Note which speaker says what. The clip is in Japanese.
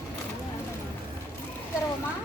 Speaker 1: 你们来干吗